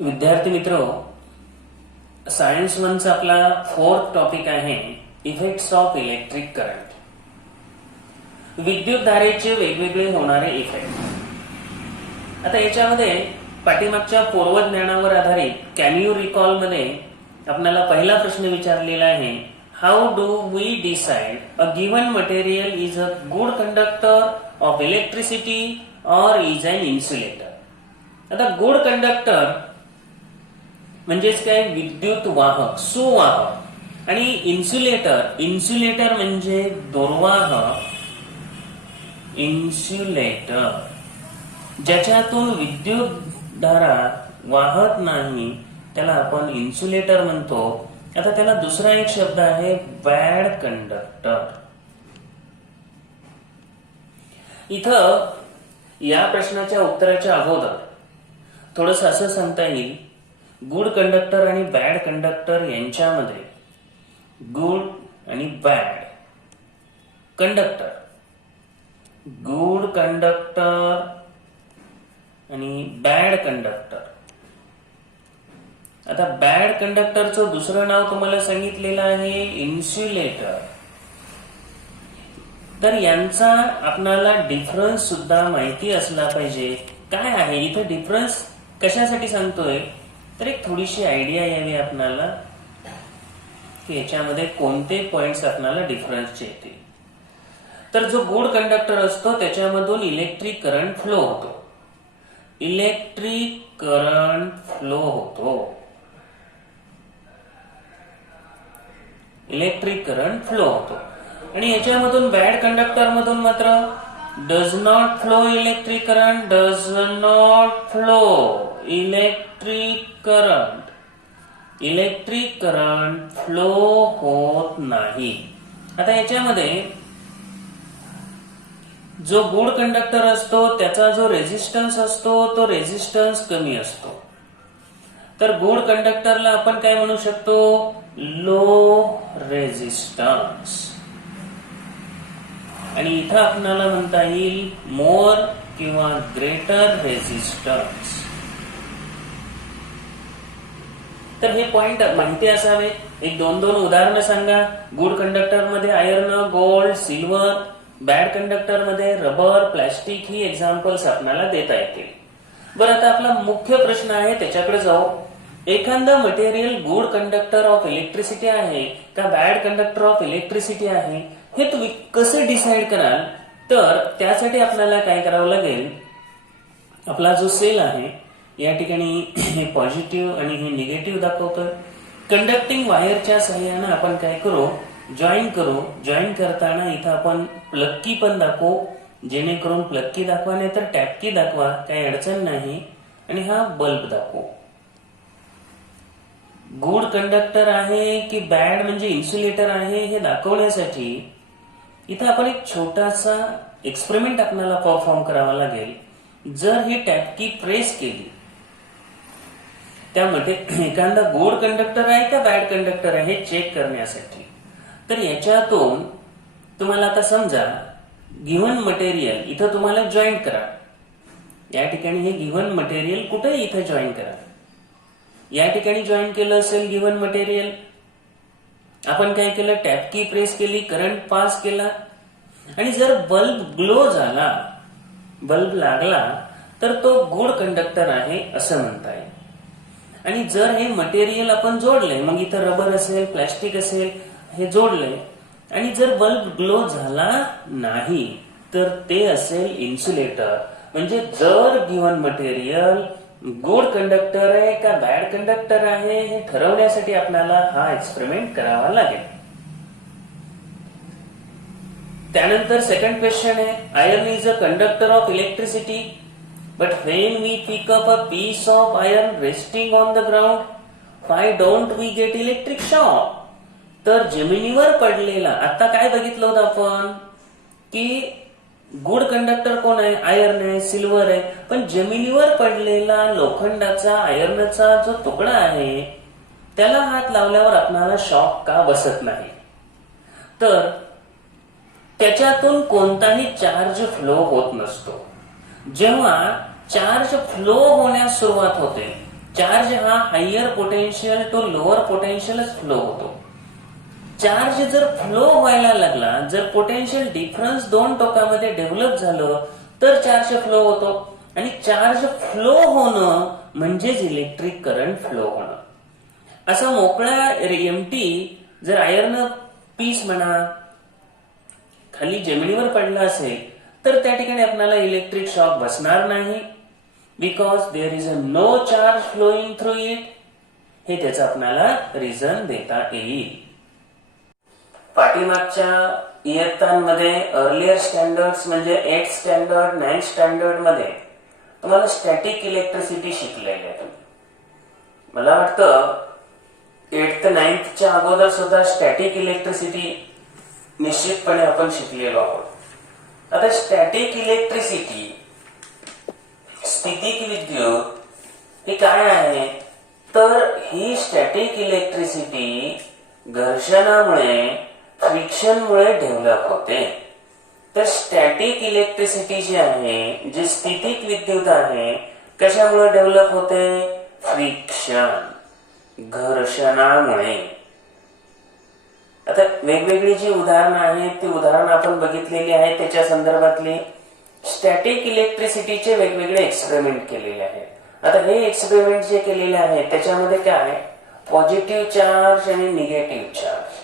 विद्यार्थी मित्र, सायन्स वनचा आपला 4th टॉपिक आहे इफेक्ट्स ऑफ इलेक्ट्रिक करंट. विद्युत धारेचे वेगवेगळे होणारे इफेक्ट. आता याच्यामध्ये पाठीमागच्या पूर्वज्ञानावर आधारित कॅन यू रिकॉल मध्ये आपल्याला पहिला प्रश्न विचारलेला आहे, how do we decide a given material is a good conductor of electricity or is an insulator. आता गुड कंडक्टर म्हणजेच काय, विद्युत वाहक, सुवाहक. आणि इन्सुलेटर म्हणजे दुर्वाहक. इन्सुलेटर ज्याच्यातून विद्युत धारा वाहत नाही त्याला आपण इन्सुलेटर म्हणतो. आता त्याला दुसरा एक शब्द आहे बॅड कंडक्टर. इथं या प्रश्नाच्या उत्तराच्या अगोदर थोडस असं सांगता येईल, गुड कंडक्टर आणि बॅड कंडक्टर यांच्यामध्ये गुड आणि बॅड कंडक्टर, गुड कंडक्टर आणि बॅड कंडक्टर. आता बॅड कंडक्टरचं दुसरं नाव तुम्हाला सांगितलेलं आहे इन्सुलेटर. तर यांचा आपल्याला डिफरन्स सुद्धा माहिती असला पाहिजे. काय आहे इथं डिफरन्स, कशासाठी सांगतोय, तर एक थोडीशी आयडिया यावी आपल्याला की याच्यामध्ये कोणते पॉइंट्स आपल्याला डिफरन्सचे येतील. तर जो गुड कंडक्टर असतो त्याच्यामधून इलेक्ट्रिक करंट फ्लो होतो. इलेक्ट्रिक करंट फ्लो होतो. इलेक्ट्रिक करंट फ्लो होतो. आणि याच्यामधून बॅड कंडक्टर मधून मात्र does not flow electric current, does not flow electric current. Electric current flow होत नाही. आता याच्यामध्ये जो गुड कंडक्टर असतो त्याचा जो रेझिस्टन्स असतो तो रेझिस्टन्स कमी असतो. तर गुड कंडक्टरला आपण काय म्हणू शकतो, लो रेझिस्टन्स. आणि इथं आपल्याला म्हणता येईल मोर किंवा ग्रेटर रेझिस्टन्स. तर हे पॉइंट माहिती असावे. एक दोन उदाहरणं सांगा. गुड कंडक्टर मध्ये iron, gold, silver. Bad conductor मध्ये रबर, प्लास्टिक. ही एक्झाम्पल्स आपल्याला देता येतील. बरं, आता आपला मुख्य प्रश्न आहे त्याच्याकडे जाऊ. एखादा material good conductor of electricity आहे का बॅड कंडक्टर ऑफ इलेक्ट्रिसिटी आहे हे तुम्ही कसं डिसाइड कराल. तर त्यासाठी आपल्याला काय करावं लागेल, आपला जो सेल आहे या ठिकाणी हे पॉझिटिव्ह आणि हे निगेटिव्ह दाखवतोय. कंडक्टिंग वायरच्या सहाय्याने आपण काय करू, जॉईन करू. जॉईन करताना इथं आपण प्लग की पण दाखवू, जेणेकरून प्लग की दाखवा नाही तर टॅप की दाखवा, काही अडचण नाही. आणि हा बल्ब दाखवू. गुड कंडक्टर आहे की बॅड म्हणजे इन्सुलेटर आहे हे दाखवण्यासाठी इथं आपण एक छोटासा एक्सपेरिमेंट आपल्याला परफॉर्म करावा लागेल. जर ही टॅप की प्रेस केली त्यामध्ये एखादा गुड कंडक्टर आहे का बॅड कंडक्टर आहे हे चेक करण्यासाठी. तर याच्यातून तुम्हाला आता समजा गिव्हन मटेरियल इथं तुम्हाला जॉईन करा. या ठिकाणी हे गिव्हन मटेरियल कुठे इथं जॉईन करा. या ठिकाणी जॉईन केलं असेल गिव्हन मटेरियल. आपण काय केलं, टॅप की प्रेस केली, करंट पास केला. आणि जर बल्ब ग्लो झाला, बल्ब लागला, तर तो गुड कंडक्टर आहे असं म्हणता येईल. आणि जर हे मटेरियल आपण जोडले, मग इथं रबर असेल, प्लास्टिक असेल, हे जोडले आणि जर बल्ब ग्लो झाला नाही तर ते असेल इन्सुलेटर. म्हणजे जर गिव्हन मटेरियल गुड कंडक्टर आहे का बॅड कंडक्टर आहे हे ठरवण्यासाठी आपल्याला हा एक्सपेरिमेंट करावा लागेल. त्यानंतर सेकंड क्वेश्चन आहे, iron is a conductor of electricity but when we pick up a piece of iron resting on the ground why don't we get electric shock. तर जमिनीवर पडलेला, आता काय बघितलं होतं आपण की गुड कंडक्टर कोण आहे, आयर्न आहे, सिल्वर आहे. पण जमिनीवर पडलेला लोखंडाचा, आयर्नचा जो तुकडा आहे त्याला हात लावल्यावर आपल्याला शॉक का बसत नाही. तर त्याच्यातून कोणताही चार्ज फ्लो होत नसतो. जेव्हा चार्ज फ्लो होण्यास सुरुवात होते चार्ज हा हायर पोटेन्शियल टू लोअर पोटेन्शियलच फ्लो होतो. चार्ज जर फ्लो व्हायला लागला, जर पोटेन्शियल डिफरन्स दोन टोकामध्ये डेव्हलप झालं तर चार्ज फ्लो होतो. आणि चार्ज फ्लो होणं म्हणजेच इलेक्ट्रिक करंट फ्लो होणं. असा मोकळा एमटी जर आयर्न पीस म्हणा खाली जमिनीवर पडला असेल तर त्या ठिकाणी आपल्याला इलेक्ट्रिक शॉक बसणार नाही, because there is a no charge flowing through it. हे त्याचं आपल्याला रिझन देता येईल. पाठीमागच्या इयत्तांमध्ये अर्लियर स्टँडर्ड्स म्हणजे 8th स्टँडर्ड 9th स्टँडर्ड मध्ये तुम्हाला स्टॅटिक इलेक्ट्रिसिटी शिकलेली आहे. मला वाटतं 8th 9th अगोदर सुद्धा स्टॅटिक इलेक्ट्रिसिटी निश्चितपणे आपण शिकलेलो आहोत. आता स्टॅटिक इलेक्ट्रिसिटी स्थितिक विद्युत हे काय आहे, तर ही स्टॅटिक इलेक्ट्रिसिटी घर्षणामुळे फ्रिक्शनमुळे डेव्हलप होते. तर स्टॅटिक इलेक्ट्रिसिटी जी आहे, जी स्थितिक विद्युत आहे, कशामुळे डेव्हलप होते? फ्रिक्शन, घर्षणामुळे. आता वेगवेगळी जी उदाहरणं आहेत ती उदाहरणं आपण बघितलेली आहेत, त्याच्या संदर्भातली स्टॅटिक इलेक्ट्रिसिटीचे वेगवेगळे एक्सपेरिमेंट केलेले आहेत. आता हे एक्सपेरिमेंट जे केलेले आहेत त्याच्यामध्ये काय, पॉझिटिव्ह चार्ज आणि निगेटिव्ह चार्ज.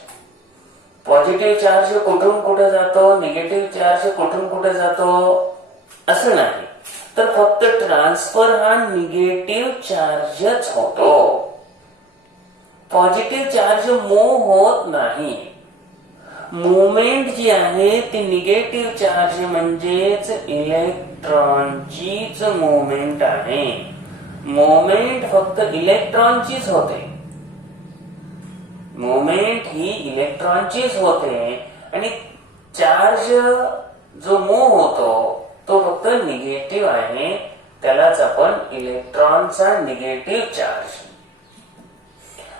पॉझिटिव्ह चार्ज कुठून कुठे जातो, निगेटिव्ह चार्ज कुठून कुठे जातो असं नाही, तर फक्त ट्रान्सफर हा निगेटिव्ह चार्जच होतो. पॉझिटिव्ह चार्ज मूव्ह होत नाही. मुवमेंट जी आहे ती निगेटिव्ह चार्ज म्हणजेच इलेक्ट्रॉनचीच मुवमेंट आहे. मुवमेंट फक्त इलेक्ट्रॉनचीच होते. मुवमेंट ही इलेक्ट्रॉनचीच होते आणि चार्ज जो मूव्ह होतो तो फक्त निगेटिव्ह आहे. त्यालाच आपण इलेक्ट्रॉनचा निगेटिव्ह चार्ज.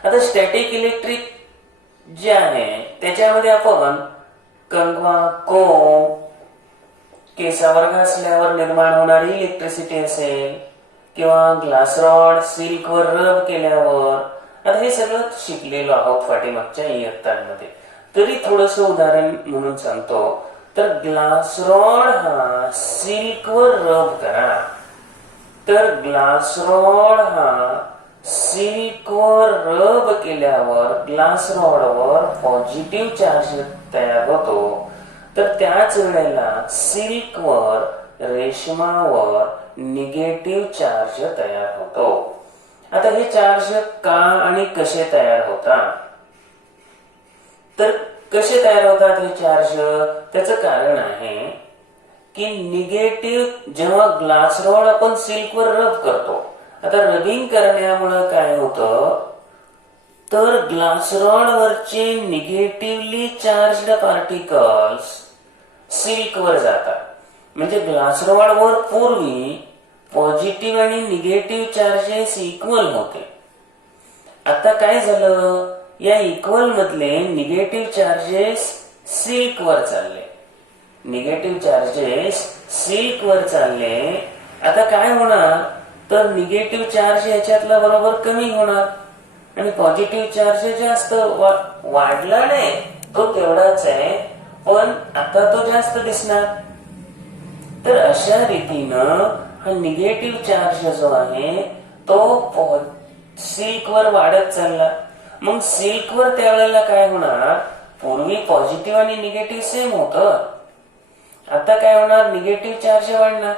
आता स्टॅटिक इलेक्ट्रिक जे आहे त्याच्यामध्ये आपण कंगवा, कोंब, केसावर घासल्यावर निर्माण होणारी इलेक्ट्रिसिटी असेल किंवा ग्लास रॉड सिल्कवर रब केल्यावर, आता हे सगळं शिकलेलो आहोत पाठीमागच्या इयत्तांमध्ये. तरी थोडस उदाहरण म्हणून सांगतो, तर ग्लास रॉड हा सिल्कवर रब करा, तर ग्लास रॉड हा सिल्कवर रब केल्यावर ग्लास रॉडवर पॉझिटिव्ह चार्ज तयार होतो. तर त्याच वेळेला सिल्कवर, रेशमावर निगेटिव्ह चार्ज तयार होतो. आता हे चार्ज का आणि कसे तयार होतात, तर कसे तयार होतात हे चार्ज, त्याचं कारण आहे की निगेटिव्ह जेव्हा ग्लास रॉड आपण सिल्कवर रब करतो, आता रबिंग करण्यामुळे काय होतं, तर ग्लास रॉड वरचे निगेटिव्हली चार्जड पार्टिकल्स सिल्कवर जातात. म्हणजे ग्लास रॉड वर पूर्वी पॉझिटिव्ह आणि निगेटिव्ह चार्जेस इक्वल होते. आता काय झालं, या इक्वल मधले निगेटिव्ह चार्जेस सिल्कवर चालले. निगेटिव्ह चार्जेस सिल्कवर चालले. आता काय होणार, तर निगेटिव्ह चार्ज याच्यातला बरोबर कमी होणार आणि पॉझिटिव्ह चार्ज जास्त वाढला नाही, तो तेवढाच आहे पण आता तो जास्त दिसणार. तर अशा रीतीनं हा निगेटिव्ह चार्ज जो आहे तो सिल्कवर वाढत चालला. मग सिल्कवर त्यावेळेला काय होणार, पूर्वी पॉझिटिव्ह आणि निगेटिव्ह सेम होतं, आता काय होणार, निगेटिव्ह चार्ज वाढणार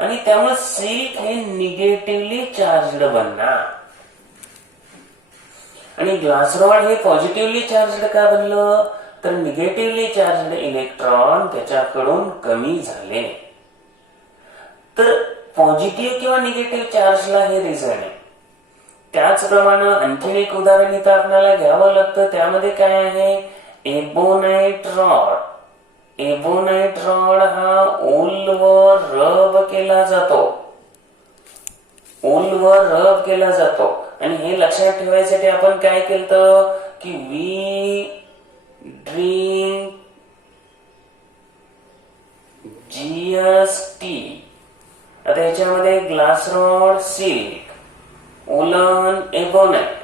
आणि त्यामुळे सिल्क हे निगेटिव्हली चार्जड बनणार. आणि ग्लास रॉड हे पॉझिटिव्हली चार्जड का बनलं, तर निगेटिव्हली चार्जड इलेक्ट्रॉन त्याच्याकडून कमी झाले. तर पॉझिटिव्ह किंवा निगेटिव्ह चार्जला हे रिझन आहे. त्याचप्रमाणे आणखीन एक उदाहरण इथं आपल्याला घ्यावं लागतं. त्यामध्ये काय आहे, एबोनाइट रॉड. एबोनाइट रॉड हा ऊलवर रब केला जातो. ऊलवर रब केला जातो आणि हे लक्षात ठेवायसाठी आपण काय केलं की वी ड्रिंक GST. आता याच्यामध्ये glass rod silk, woollen ebonite.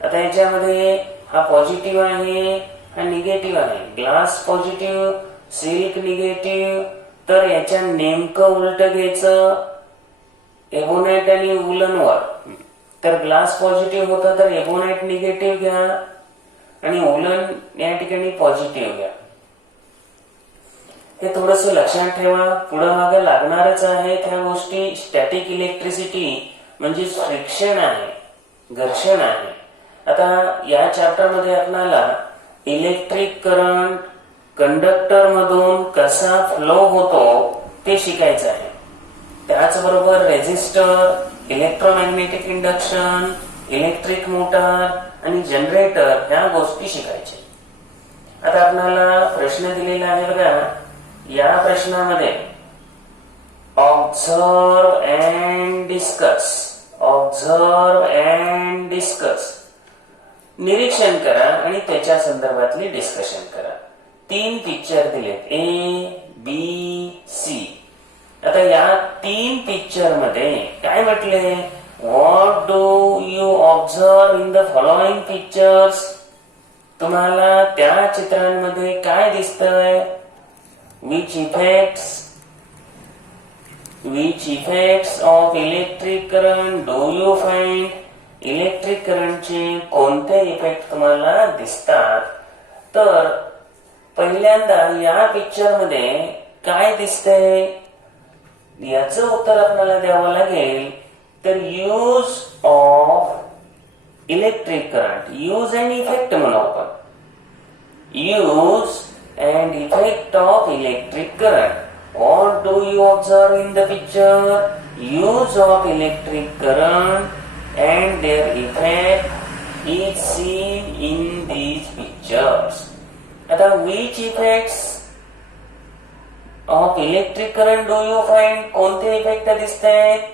आता याच्यामध्ये हा पॉझिटिव्ह आहे, हा निगेटिव्ह आहे. Glass positive, silk negative. तर याच्या नेमकं उलट घ्यायचं एबोनाइट आणि वूलनवर. तर ग्लास पॉझिटिव्ह होतं तर एबोनाइट निगेटिव्ह घ्या आणि वूलन या ठिकाणी पॉझिटिव्ह घ्या. हे थोडस लक्षात ठेवा, पुढं मागे लागणारच आहे त्या गोष्टी. स्टॅटिक इलेक्ट्रिसिटी म्हणजे फ्रिक्शन आहे, घर्षण आहे. आता या चॅप्टर मध्ये आपल्याला इलेक्ट्रिक करंट कंडक्टर मधून कसा फ्लो होतो ते शिकायचं आहे. त्याचबरोबर resistor, electromagnetic induction, electric motor आणि जनरेटर ह्या गोष्टी शिकायच्या. आता आपल्याला प्रश्न दिलेला आहे बघा. या प्रश्नामध्ये observe and discuss, observe and discuss, निरीक्षण करा आणि त्याच्या संदर्भातली डिस्कशन करा. 3 पिक्चर दिलेत, ए बी सी. आता या 3 पिक्चर मध्ये काय म्हटले? What do you observe in the following pictures? तुम्हाला त्या चित्रांमध्ये काय दिसतंय? Which effects of electric current do you find? Electric करंटचे कोणते इफेक्ट तुम्हाला दिसतात? तर पहिल्यांदा या पिक्चर मध्ये काय दिसतंय याचं उत्तर आपल्याला द्यावं लागेल. तर use of electric current, use and effect म्हणू आपण. Use and effect of electric current. What do you observe in the picture? Use of electric current and their effect is seen in these pictures. आता which effects of electric current do you find? कोणते effect दिसतात?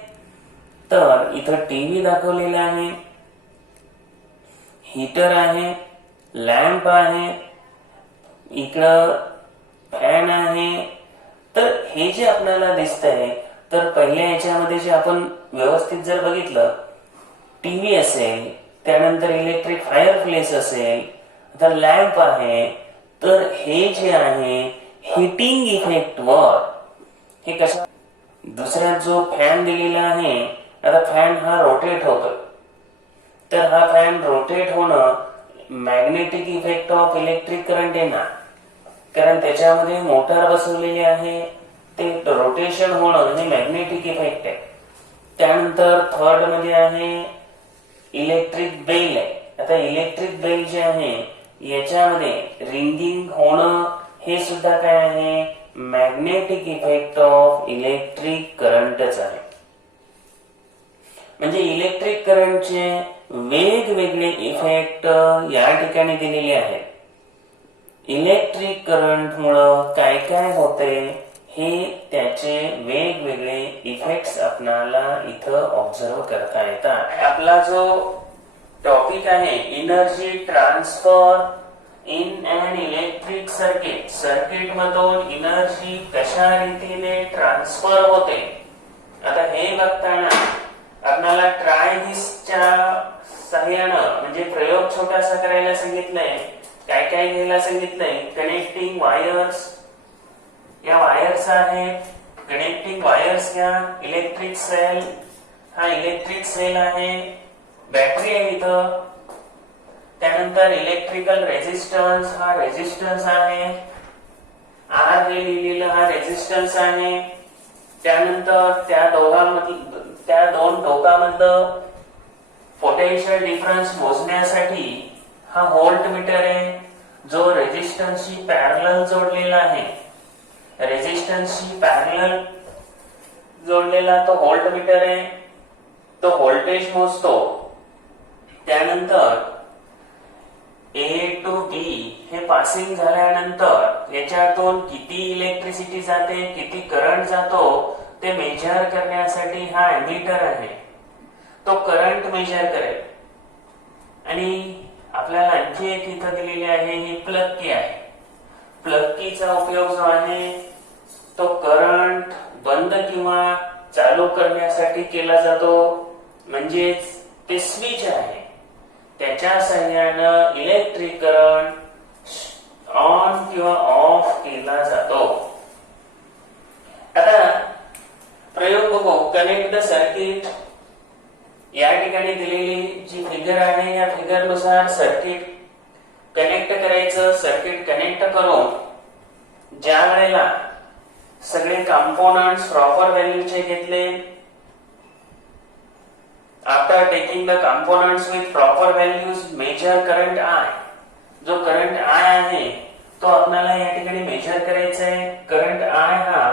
तर इथं TV दाखवलेला आहे, heater आहे, lamp आहे, इकडं फॅन आहे. तर हे जे आपल्याला दिसतंय, तर पहिल्या याच्यामध्ये जे आपण व्यवस्थित जर बघितलं, टीव्ही असेल, त्यानंतर इलेक्ट्रिक फायर प्लेस असेल, आता लॅम्प आहे. तर हे जे आहे हिटिंग इफेक्ट वर हे कशा. दुसरा जो फॅन दिलेला आहे, आता फॅन हा रोटेट होतो. तर हा फॅन रोटेट होणं magnetic effect of electric current येणार, कारण त्याच्यामध्ये मोटार बसवलेली आहे. ते रोटेशन होणं हे मॅग्नेटिक इफेक्ट आहे. त्यानंतर थर्ड मध्ये आहे इलेक्ट्रिक बेल आहे. आता इलेक्ट्रिक बेल जे आहे याच्यामध्ये रिंगिंग होणं हे सुद्धा काय आहे? मॅग्नेटिक इफेक्ट ऑफ इलेक्ट्रिक करंटच आहे. म्हणजे इलेक्ट्रिक करंटचे वेगवेगळे इफेक्ट या ठिकाणी दिलेले आहेत. इलेक्ट्रिक करंट मुळे काय काय होते हे त्याचे वेगवेगळे इफेक्ट्स आपल्याला इथं ऑब्झर्व करता येतात. आपला जो टॉपिक आहे energy transfer in an electric circuit, circuit मधून एनर्जी कशा रीतीने ट्रान्सफर होते. आता हे बघताना आपल्याला ट्रायडिस्कच्या सहाय्यानं म्हणजे प्रयोग छोटासा करायला सांगितलंय. काय काय घ्यायला सांगितलंय? कनेक्टिंग वायर्स, या वायर्स आहेत, कनेक्टिंग वायर्स घ्या. इलेक्ट्रिक सेल, हा इलेक्ट्रिक सेल आहे. बॅटरी आहे इथं. त्यानंतर इलेक्ट्रिकल रेझिस्टन्स, हा रेझिस्टन्स आहे. आर हे लिहिलेलं हा रेझिस्टन्स आहे. त्यानंतर त्या दोन टोकामधलं पोटेन्शियल डिफरन्स मोजण्यासाठी हा व्होल्ट मीटर आहे, जो रेझिस्टन्सशी पॅरलल जोडलेला आहे. रेझिस्टन्सशी पॅरलल जोडलेला तो व्होल्ट मीटर आहे. तो व्होल्टेज मोजतो. त्यानंतर ए टू बी हे पासिंग झाल्यानंतर याच्यातून किती इलेक्ट्रिसिटी जाते, किती करंट जातो ते मेजर करण्यासाठी हा एमीटर आहे. तो करंट मेजर करेल. आणि आपल्याला आणखी एक इथं दिलेली आहे ही प्लग की आहे. प्लग कीचा उपयोग जो आहे तो करंट बंद किंवा चालू करण्यासाठी केला जातो. म्हणजेच ते स्विच आहे त्याच्या साहाय्यानं इलेक्ट्रिक करंट ऑन किंवा ऑफ केला जातो. आता प्रयोग बघू. Connect the circuit. या ठिकाणी दिलेली जी फिगर आहे या फिगर नुसार सर्किट कनेक्ट करायचं. सर्किट कनेक्ट करून ज्या वेळेला सगळे कंपोनेंट्स प्रॉपर व्हॅल्यूचे घेतले, after taking the components with proper values measure current I. जो करंट आय आहे तो आपल्याला या ठिकाणी मेजर करायचा आहे. करंट आय हा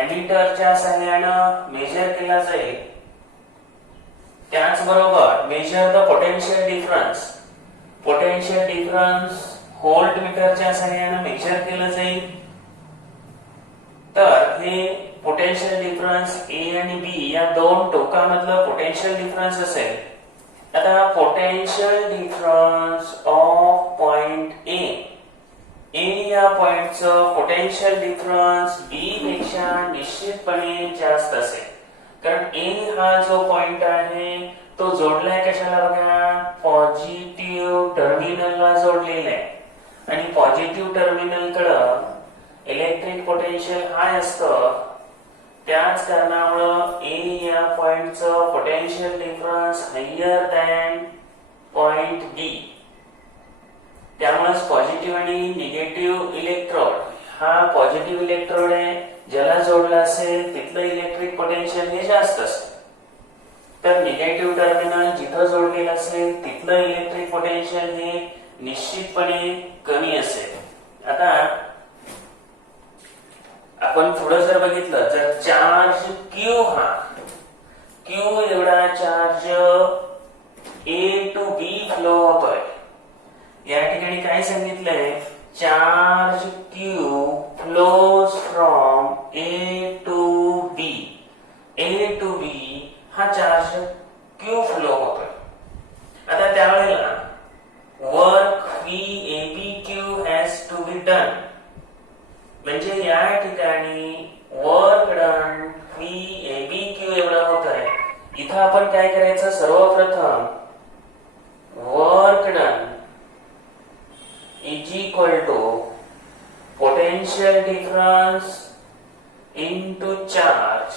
एमिटरच्या सहाय्यानं मेजर केला जाईल. त्याचबरोबर measure the potential difference. Potential difference volt मीटरच्या सहाय्यानं मेजर केलं जाईल. तर हे पोटेन्शियल डिफरन्स ए आणि बी या दोन टोकामधलं पोटेन्शियल डिफरन्स असेल. आता potential difference of point A. A या पॉइंटचं पोटेन्शियल डिफरन्स बी पेक्षा निश्चितपणे जास्त असेल. कारण ए हा जो पॉइंट आहे तो जोडलाय कशाला बघा, पॉझिटिव्ह टर्मिनलला जोडलेला आहे. आणि पॉझिटिव्ह टर्मिनल कडे इलेक्ट्रिक पोटेन्शियल हाय असतं. त्याच कारणामुळं ए या पॉइंटचं potential difference higher than point B. त्यामुळेच पॉझिटिव्ह आणि निगेटिव्ह इलेक्ट्रोड हा पॉझिटिव्ह इलेक्ट्रोड आहे, ज्याला जोडला असेल तिथलं इलेक्ट्रिक पोटेन्शियल हे जास्त असतं. तर निगेटिव्ह टर्मिनल जिथं जोडलेलं असेल तिथलं इलेक्ट्रिक पोटेन्शियल हे निश्चितपणे कमी असेल. आता आपण पुढे जर बघितलं, जर चार्ज क्यू हा क्यू एवढा charge A to B flow होतोय. या ठिकाणी काय सांगितलंय, charge Q flows from A to B. A to B हा चार्ज क्यू फ्लो होतोय. आता त्यावेळेला work V A B Q has to be done. म्हणजे या ठिकाणी work done V A B Q एवढं होत आहे. इथं आपण काय करायचं, सर्वप्रथम work done is equal to potential difference into charge.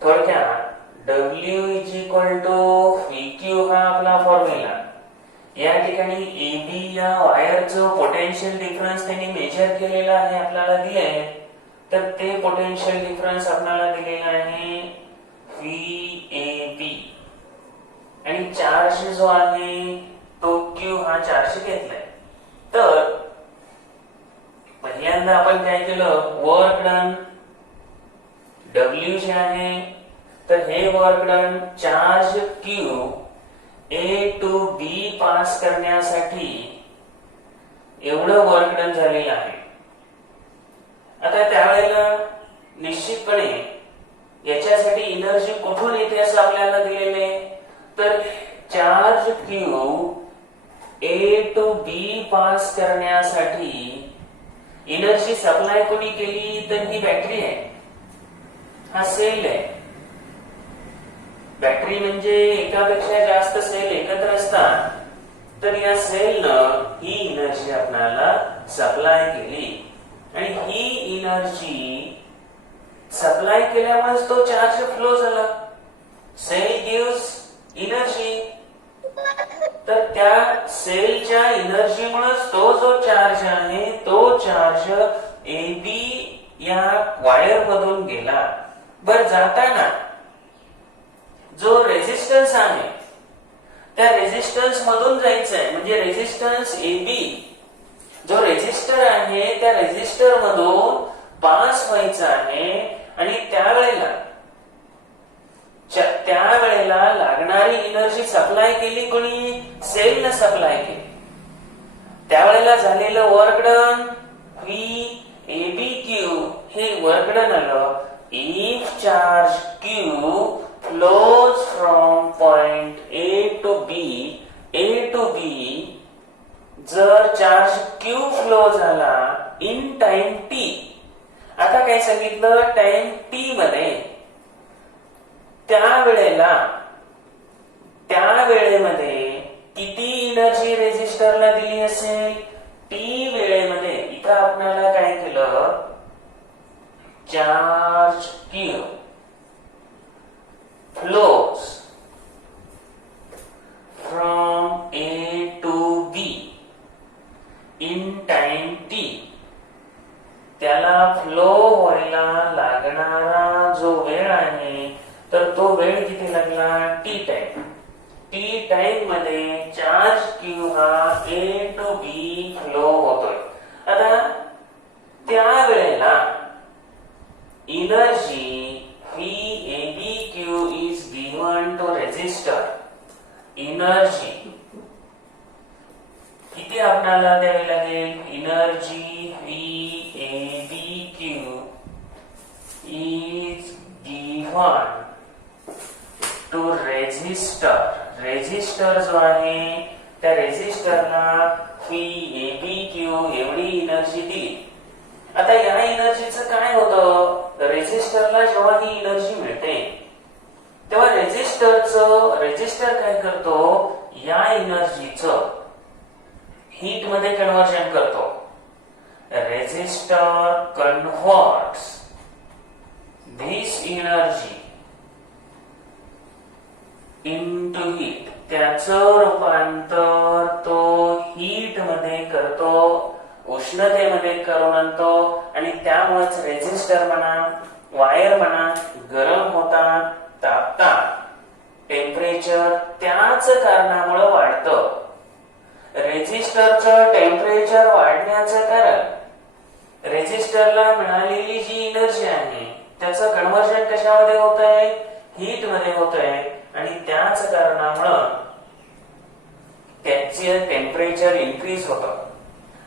थोडक्यात W is equal to VQ हा आपला फॉर्म्युला. या ठिकाणी AB या वायरचं पोटेन्शियल डिफरन्स त्यांनी मेजर केलेला आहे, आपल्याला दिले. तर ते पोटेन्शियल डिफरन्स आपल्याला दिलेला आहे VAB. आणि चार्ज जो आहे तो क्यू हा चार्ज घेतलाय. तर पहिल्यांदा आपण काय केलं, वर्क डन डब्ल्यू जे आहे, तर हे work done charge Q A to B pass करण्यासाठी एवढं वर्क डन झालेलं आहे. आता त्यावेळेला निश्चितपणे याच्यासाठी एनर्जी कुठून येते असं आपल्याला दिलेले. तर charge Q A to B pass करण्यासाठी एनर्जी सप्लाय कोणी केली, तर ही बॅटरी आहे, हा सेल आहे. बॅटरी म्हणजे एकापेक्षा जास्त सेल एकत्र असतात. तर या सेलनं ही एनर्जी आपल्याला सप्लाय केली. आणि ही एनर्जी सप्लाय केल्यामुळे तो चार्ज फ्लो झाला. Cell gives energy. तर त्या सेलच्या एनर्जीमुळेच तो जो चार्ज आहे तो चार्ज AB या वायर मधून गेला. बर, जाताना जो रेझिस्टन्स आहे त्या रेझिस्टन्स मधून जायचंय. म्हणजे रेझिस्टन्स AB जो रेझिस्टर आहे त्या रेझिस्टर मधून पास व्हायचा आहे. आणि त्यावेळेला लागणारी एनर्जी सप्लाय केली कोणी, सेलनं सप्लाय केली. त्यावेळेला झालेलं वर्क डन VABQ हे वर्क डन आलं. If charge Q flows from point A to B, जर चार्ज Q फ्लो झाला इन टाइम T. आता काय सांगितलं, टाइम T मध्ये त्यावेळेला त्या वेळेमध्ये किती एनर्जी रेझिस्टरला दिली असेल, टी वेळेमध्ये. इथं आपल्याला काय केलं, charge Q flows from A to B in time T. त्याला फ्लो व्हायला लागणारा जो वेळ आहे, तर तो वेळ किती लागला, टी टाइम. टी टाइम मध्ये चार्ज क्यू हा ए टू बी फ्लो होतोय. आता त्या वेळेला energy V A B Q is given to resistor. एनर्जी किती आपल्याला द्यावी लागेल, energy V A B Q is given to resistor. Resistor जो आहे त्या रेझिस्टरला व्ही ए बी क्यू एवढी एनर्जी दिली. आता या एनर्जीचं काय होतं, रेझिस्टरला जेव्हा ही एनर्जी मिळते तेव्हा रेझिस्टर काय करतो, या एनर्जीचं हीट मध्ये कन्व्हर्जन करतो. Resistor converts this energy into heat. त्याचं रूपांतर तो हीट मध्ये करतो, उष्णतेमध्ये करून आणतो, आणि त्यामुळेच रेझिस्टर म्हणा, वायर म्हणा, गरम होतात, तापतात. टेम्परेचर त्याच कारणामुळे वाढतं. रेझिस्टरचं टेम्परेचर वाढण्याचं कारण, रेझिस्टरला मिळालेली जी एनर्जी आहे त्याचं कन्व्हर्जन कशामध्ये होत आहे, हीट मध्ये होत आहे, आणि त्याच कारणामुळं त्याचे टेम्परेचर इन्क्रीज होतं.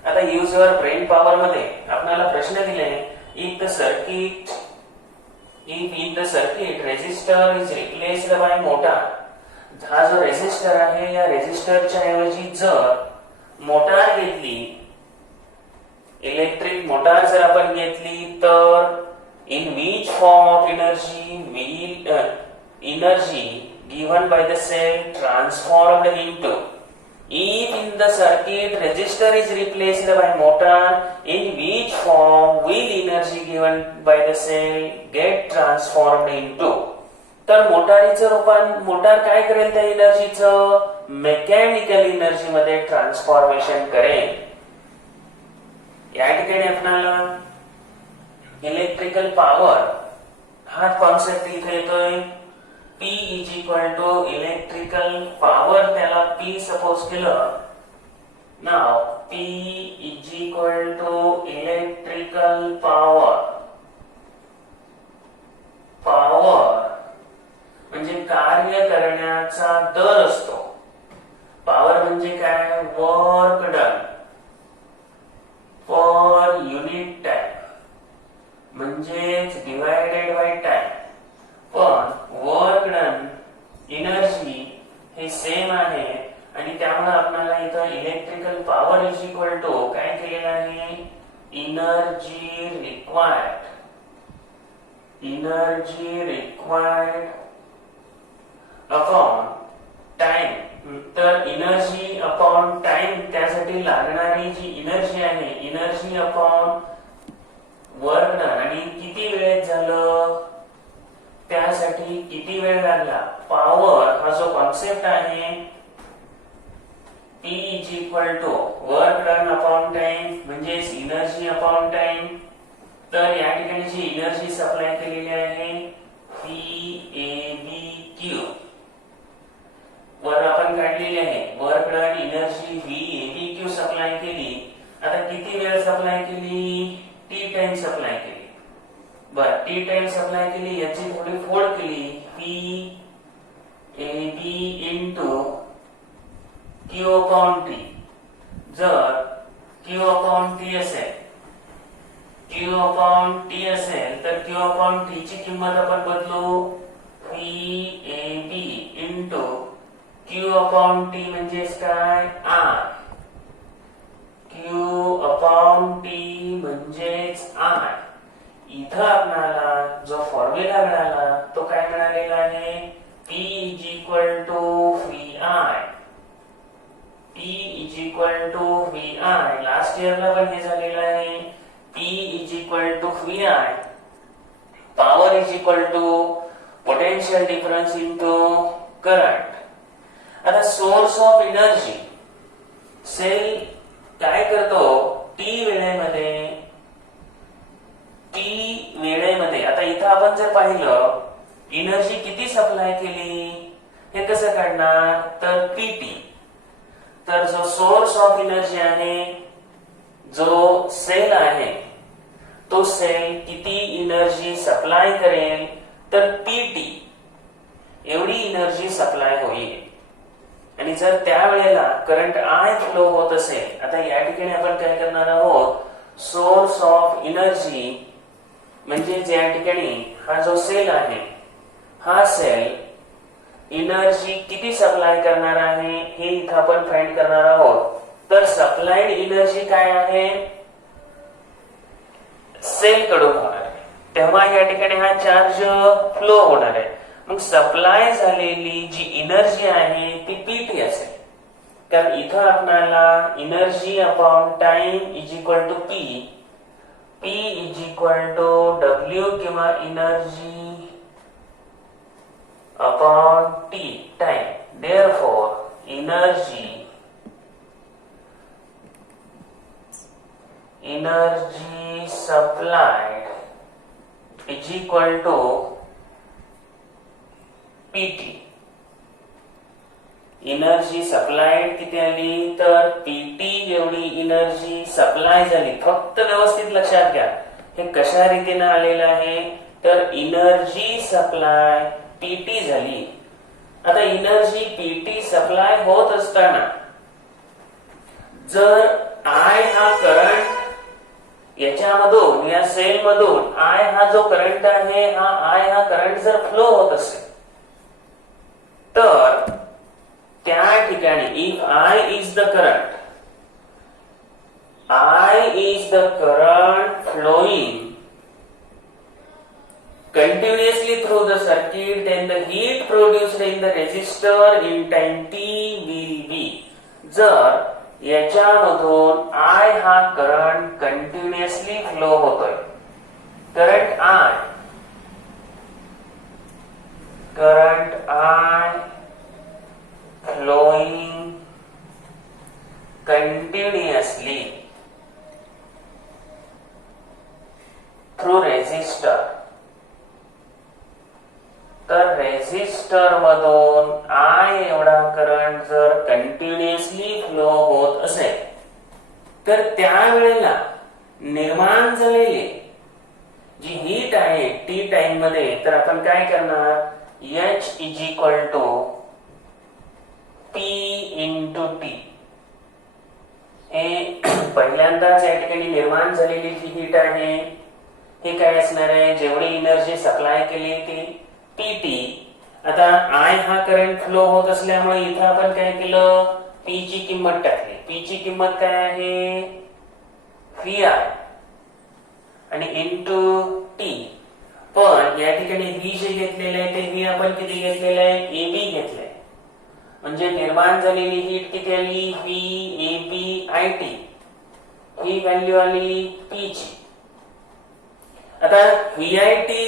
आता यूज युअर ब्रेन पॉवर मध्ये आपल्याला प्रश्न दिले, if the circuit resistor is replaced by motor. हा जो रेझिस्टर आहे या रेझिस्टरच्या ऐवजी जर मोटार घेतली, इलेक्ट्रिक मोटार जर आपण घेतली, तर in which form of energy will energy given by the cell transformed into. If in the circuit resistor is replaced by motor, in which form will energy given by the cell get transformed into? तर मोटारीचं रूपान, motor काय करेल त्या एनर्जीचं, mechanical energy मध्ये transformation करेल. या ठिकाणी आपल्याला इलेक्ट्रिकल पॉवर हा कॉन्सेप्ट इथे येतोय. P is equal to electrical power, त्याला P सपोज केलं. नाव P is equal to electrical power. Power म्हणजे कार्य करण्याचा दर असतो. पॉवर म्हणजे काय, work done per unit time, म्हणजेच डिवायडेड बाय टाइम. पण वर्क डन, एनर्जी हे सेम आहे, आणि त्यामुळे आपल्याला इथं electrical power is equal to काय केलेलं आहे, energy required. Energy required upon time. तर एनर्जी अपॉन टाइम, त्यासाठी लागणारी जी एनर्जी आहे, एनर्जी अपॉन वर्क डन, आणि किती वेळेत झालं, त्यासाठी किती वेळ लागला. पॉवर हा जो कॉन्सेप्ट आहे, P is equal to work done upon time, म्हणजे एनर्जी अपॉन टाइम. तर या ठिकाणी जी एनर्जी सप्लाय केलेली आहे VABQ वर आपण काढलेली आहे. Work done energy VABQ supply केली. आता किती वेळ सप्लाय केली, टी टाइम सप्लाय केली. बर, टी टाइम सप्लाय केली, याची थोडी फोड केली, PAB into Q upon T. जर Q अपॉन टी असेल, Q अपॉन टी असेल, तर Q अपॉन टी ची किंमत आपण बदलू, VAB into Q upon T म्हणजेच काय, R. Q अपॉन टी म्हणजेच R. इथं आपल्याला जो फॉर्म्युला मिळाला तो काय मिळालेला आहे, P is equal to VI. P is equal to VI. Last इयरला पण हे झालेलं आहे. P is equal to VI. Power is equal to potential difference into current. आता सोर्स ऑफ एनर्जी सेल काय करतो टी वेळेमध्ये आता इथं आपण जर पाहिलं एनर्जी किती सप्लाय केली हे कसं काढणार तर पीटी. तर जो सोर्स ऑफ एनर्जी आहे जो सेल आहे तो सेल किती एनर्जी सप्लाय करेल तर पीटी एवढी एनर्जी सप्लाय होईल. आणि जर त्यावेळेला करंट आय फ्लो होत असेल, आता या ठिकाणी आपण काय करणार आहोत सोर्स ऑफ एनर्जी म्हणजे या ठिकाणी हा जो सेल आहे हा सेल एनर्जी किती सप्लाय करणार आहे हे इथं आपण फाइंड करणार आहोत. तर सप्लाइड एनर्जी काय आहे सेल कडून होणार आहे, तेव्हा या ठिकाणी हा चार्ज फ्लो होणार आहे. मग सप्लाय झालेली जी एनर्जी आहे ती पीटी असेल, कारण इथं आपल्याला energy upon time is equal to P is equal to W किंवा energy upon T time. Therefore energy supplied is equal to PT. Energy supplied किती आली तर पीटी एवढी एनर्जी सप्लाय झाली. फक्त व्यवस्थित लक्षात घ्या हे कशा रीतीने आलेलं आहे तर एनर्जी सप्लाय पीटी झाली. आता एनर्जी पीटी सप्लाय होत असताना जर आय हा करंट याच्यामधून या सेल मधून आय हा जो करंट आहे आय हा करंट जर फ्लो होत असेल तर त्या ठिकाणी if I is the current flowing continuously through the circuit, then the heat produced in the resistor in time t will be. जर याच्यामधून I हा करंट कंटिन्युअसली फ्लो होतोय, current I flowing continuously through resistor, तर resistor मधून I एवढा current जर continuously flow होत असेल तर त्यावेळेला निर्माण झालेली जी हीट आहे टी टाइम मध्ये तर आपण काय करणार H is equal to P into T. हे पहिल्यांदाच या ठिकाणी निर्माण झालेली जी हीट आहे हे काय असणार आहे जेवढी एनर्जी सप्लाय केली ती पीटी. आता आय हा करंट फ्लो होत असल्यामुळे इथं आपण काय केलं पी ची किंमत टाकली. पी ची किंमत काय आहे व्ही आय आणि इंटू टी. पण या ठिकाणी व्ही जे घेतलेलं आहे ते व्ही आपण किती घेतलेलं आहे एबी घेतलंय, म्हणजे निर्माण झालेली हीट किती आली V A B I T. ही व्हॅल्यू आली पी ची. आता व्ही आय टी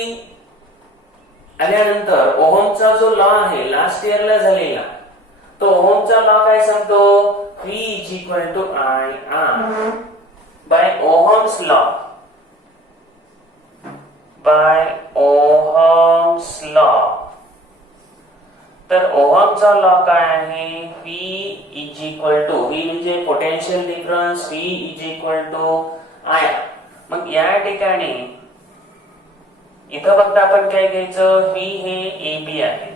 आल्यानंतर ओहमचा जो लॉ आहे लास्ट इयरला झालेला तो ओहमचा लॉ काय सांगतो V is equal to I R by Ohm's law. तर ओहमचा लॉ काय आहे V is equal to V म्हणजे potential difference V is equal to I. मग या ठिकाणी इथं फक्त आपण काय घ्यायचं V हे AB आहे.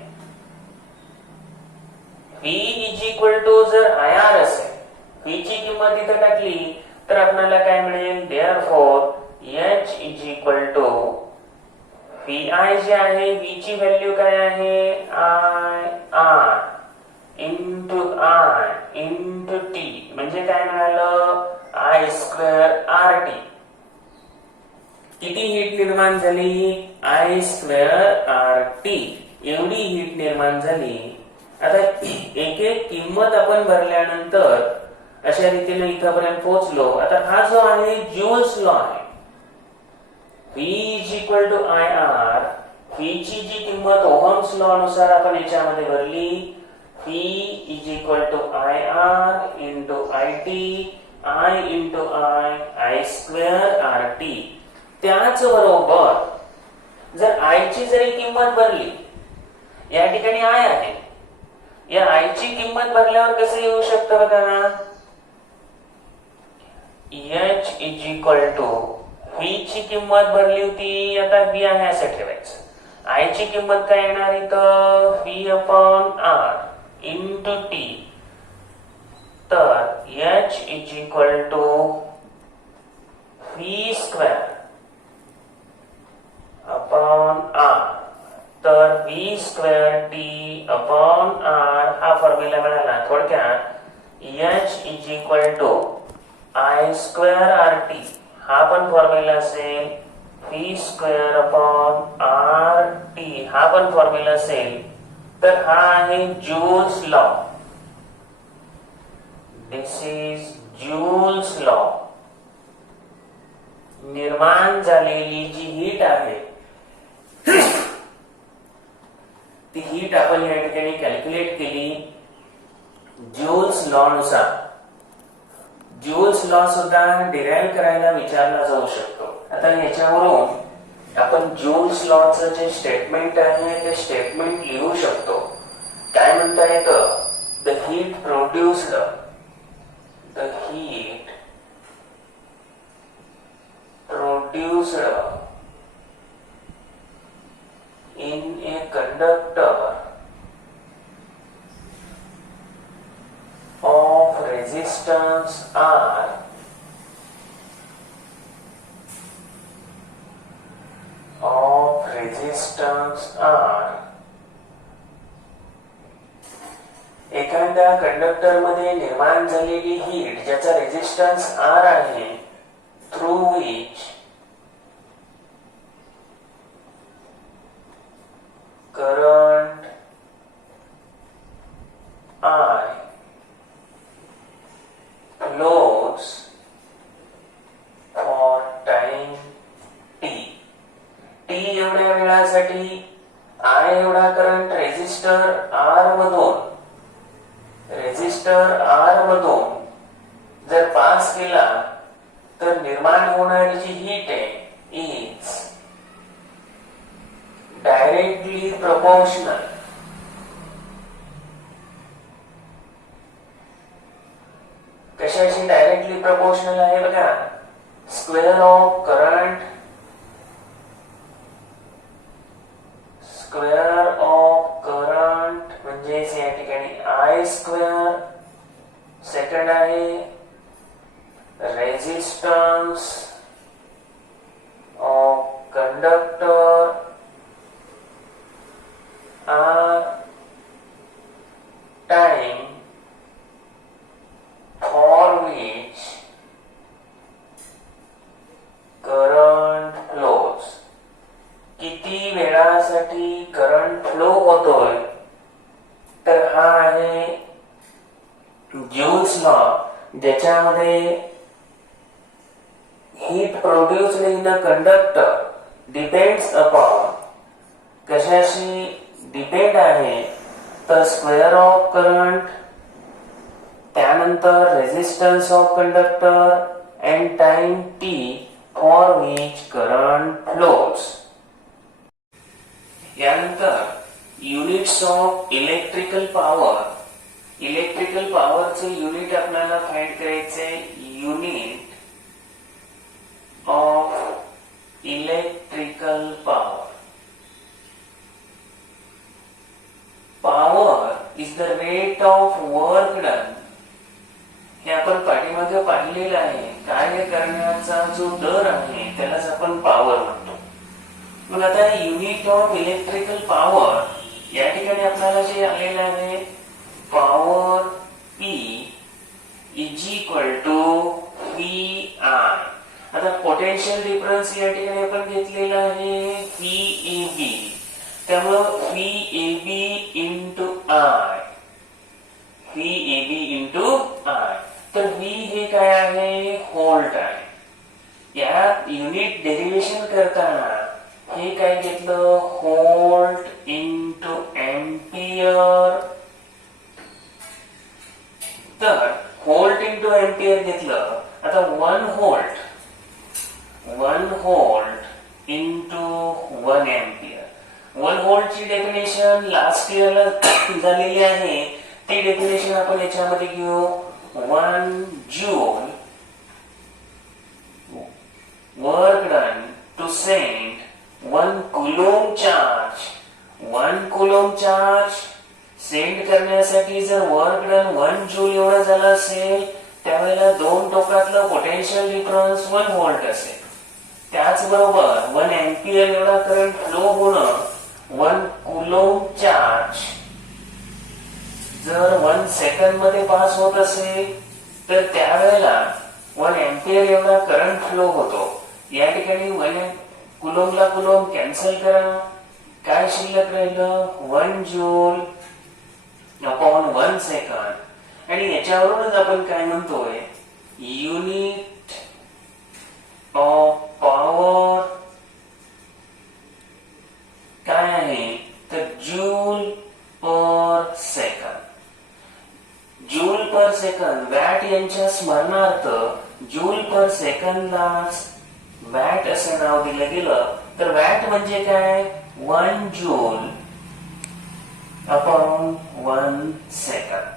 V इज इक्वल टू जर IR असेल V ची किंमत इथं टाकली तर आपल्याला काय मिळेल therefore H is equal to VI जे आहे V ची व्हॅल्यू काय आहे IR into I into T म्हणजे काय मिळालं I स्क्वेअर RT. किती हीट निर्माण झाली I स्क्वेअर RT एवढी हीट निर्माण झाली. आता एक एक किंमत आपण भरल्यानंतर अशा रीतीने इथपर्यंत पोहोचलो. आता हा जो आहे ज्यूल्स लॉ आहे. V is equal to I R. V ची जी किंमत ओहम्स लॉ नुसार आपण याच्यामध्ये भरली, V is equal to I R into I T, I into I square R T. त्याच बरोबर जर आय ची जरी किंमत भरली, या ठिकाणी आय आहे, या आय ची किंमत भरल्यावर कसं येऊ शकतं बघा ना, H is equal to V ची किंमत भरली होती, आता V आहे असं ठेवायचं. I ची किंमत काय येणार इथं, V upon R into T. तर H is equal to V square upon R. तर V square T upon R हा फॉर्म्युला मिळाला. थोडक्यात H is equal to I square R T हा पण फॉर्म्युला असेल, V square upon R T हा पण फॉर्म्युला असेल. तर हा आहे Joule's law. This is Joule's law. निर्माण झालेली जी हीट आहे ती हीट आपण या ठिकाणी कॅल्क्युलेट केली ज्यूल्स लॉ नुसार. ज्यूल्स लॉ सुद्धा डिराईव्ह करायला विचारला जाऊ शकतो. आता याच्यावरून आपण ज्यूल्स लॉचं जे स्टेटमेंट आहे ते स्टेटमेंट लिहू शकतो. काय म्हणता येतं, the heat produced, the heat produced in a conductor of resistance R एखाद्या कंडक्टर मध्ये निर्माण झालेली हीट ज्याचा रेझिस्टन्स R आहे, through which current I flows for time t. t एवढ्या वेळासाठी I एवढा करंट रेझिस्टर R मधून जर पास केला तर निर्माण होणारी जी हीट आहे इज डायरेक्टली प्रोपोर्शनल. कशाशी डायरेक्टली प्रोपोर्शनल आहे बघा, square of current, square of current म्हणजे या ठिकाणी आय स्क्वेअर, सेकंड आहे resistance of conductor R time for which current flows. किती वेळासाठी करंट फ्लो होतोय, तर हा आहे ज्यूल्स लॉ, ज्याच्यामध्ये heat produced in the conductor depends upon, कशाशी डिपेंड आहे, तर स्क्वेअर ऑफ करंट, त्यानंतर resistance of conductor and time T for which current flows. यानंतर units of electrical power. Electrical पॉवरचे युनिट आपल्याला फाइंड करायचे. Unit of electrical power. Power is the rate of work done. हे आपण पाठीमागे पाहिलेलं आहे. कार्य करण्याचा जो दर आहे त्यालाच आपण पॉवर म्हणतो. मग आता युनिट ऑफ इलेक्ट्रिकल पॉवर या ठिकाणी आपल्याला जे आलेलं आहे, power P is equal to VI. आता पोटेन्शियल डिफरन्स या ठिकाणी आपण घेतलेला आहे VAB. त्यामुळं VAB into I, VAB into I. तर V हे काय आहे? व्होल्ट आहे. यात युनिट डेरिव्हेशन करताना हे काय घेतलं? Volt into ampere. तर व्होल्ट इंटू एम्पियर घेतलं. आता 1 व्होल्ट इंटू 1 एम्पियर. 1 व्होल्टची डेफिनेशन लास्ट इयरला झालेली आहे. ती डेफिनेशन आपण याच्यामध्ये घेऊ. 1 joule work done to send 1 coulomb charge. 1 coulomb charge send करण्यासाठी जर वर्क डन 1 जूल एवढा झाला असेल, त्यावेळेला दोन टोकातलं पोटेन्शियल डिफरन्स 1 व्होल्ट असेल. त्याचबरोबर 1 एम्पियर एवढा करंट फ्लो होणं 1 कुलोम्ब चार्ज जर 1 सेकंड मध्ये पास होत असेल, तर त्यावेळेला 1 एम्पियर एवढा करंट फ्लो होतो. या ठिकाणी 1 कुलोम्बला कुलोम्ब कॅन्सल करा. काय शिल्लक राहिलं? 1 जूल अपॉन 1 सेकंड. आणि याच्यावरूनच आपण काय म्हणतोय? युनिट ऑफ पॉवर काय आहे? तर जूल पर सेकंड. जूल पर सेकंड. वॅट यांच्या स्मरणार्थ जूल पर सेकंडला वॅट असं नाव दिलं गेलं. तर वॅट म्हणजे काय? 1 जूल अपॉन 1 सेकंड.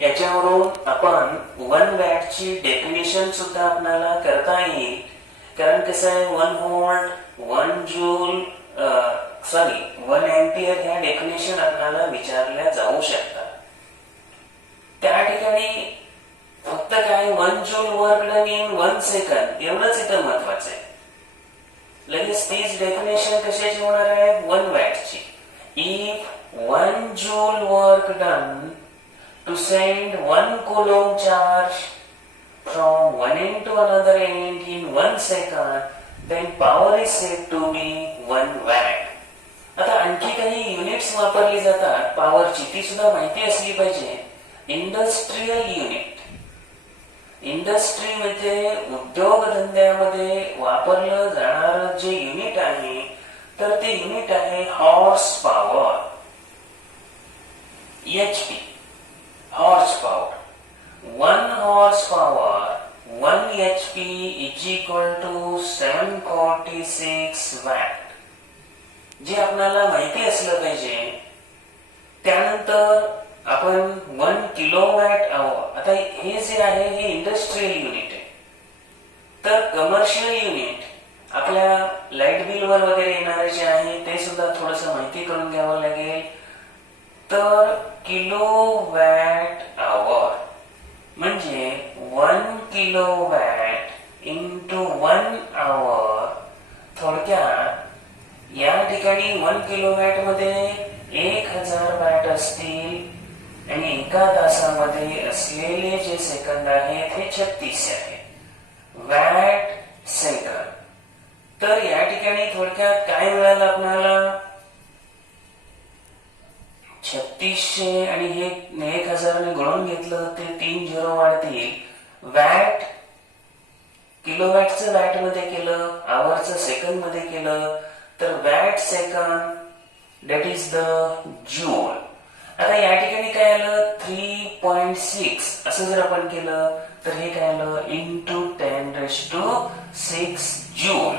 याच्यावरून आपण 1 वॅटची डेफिनेशन सुद्धा आपल्याला करता येईल. कारण कसं आहे, 1 व्होल्ट 1 जूल 1 एम्पियर ह्या डेफिनेशन आपल्याला विचारल्या जाऊ शकतात. त्या ठिकाणी फक्त काय 1 joule work done in 1 second एवढंच इथं महत्वाचं आहे. लगेच तीच डेफिनेशन कशाची होणार आहे? 1 वॅटची. If 1 joule work done to send 1 coulomb charge from one end to another end in 1 second, then power is said to be 1 watt. आता आणखी काही युनिट्स वापरली जातात पॉवरची, ती सुद्धा माहिती असली पाहिजे. Industrial unit. इंडस्ट्री म्हणजे उद्योग धंद्यामध्ये वापरलं जाणारं जे युनिट आहे, तर ते युनिट आहे horse power. HP horsepower. 1 horsepower 1 HP is equal to 746 watt. जे आपल्याला माहिती असलं पाहिजे. त्यानंतर आपण 1 किलोवॅट आवर. आता हे जे आहे हे इंडस्ट्रियल युनिट आहे. तर कमर्शियल युनिट आपल्या लाईट बिल वर वगैरे येणारे जे आहे ते सुद्धा थोडस माहिती करून घ्यावं लागेल. तर किलोवॅट आवर म्हणजे 1 किलोवॅट इंटू 1 आवर. थोडक्यात या ठिकाणी 1 किलोवॅट मध्ये 1000 वॅट असतील आणि एका तासामध्ये असलेले जे सेकंद आहेत हे 36 आहे. Watt second. तर या ठिकाणी थोडक्यात काय मिळालं आपल्याला? 3600 आणि हे 1000 ने गुणून घेतलं ते 3 झिरो वाढतील. वॅट किलोवॅटचं वॅट मध्ये केलं, आवरचं सेकंड मध्ये केलं, तर watt second that is the joule. आता या ठिकाणी काय आलं? 3.6 असं जर आपण केलं तर हे काय आलं? Into 10⁶ joule.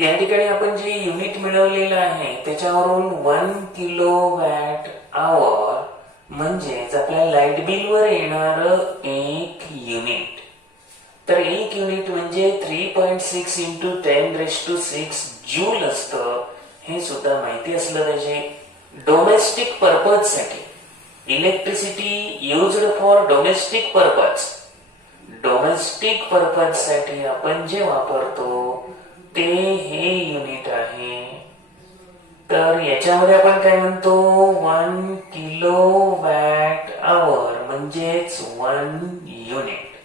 या ठिकाणी आपण जे युनिट मिळवलेलं आहे त्याच्यावरून 1 किलोवॅट आवर म्हणजेच आपल्या लाईट बिल वर येणार 1 युनिट. तर 1 युनिट म्हणजे 3.6 इंटू 10⁶ जूल असतं. हे सुद्धा माहिती असलं पाहिजे. डोमेस्टिक पर्पज साठी electricity used for domestic purpose. Domestic purpose साठी आपण जे वापरतो ते हे युनिट आहे. तर याच्यामध्ये आपण काय म्हणतो? 1 किलोवॅट आवर म्हणजेच 1 युनिट.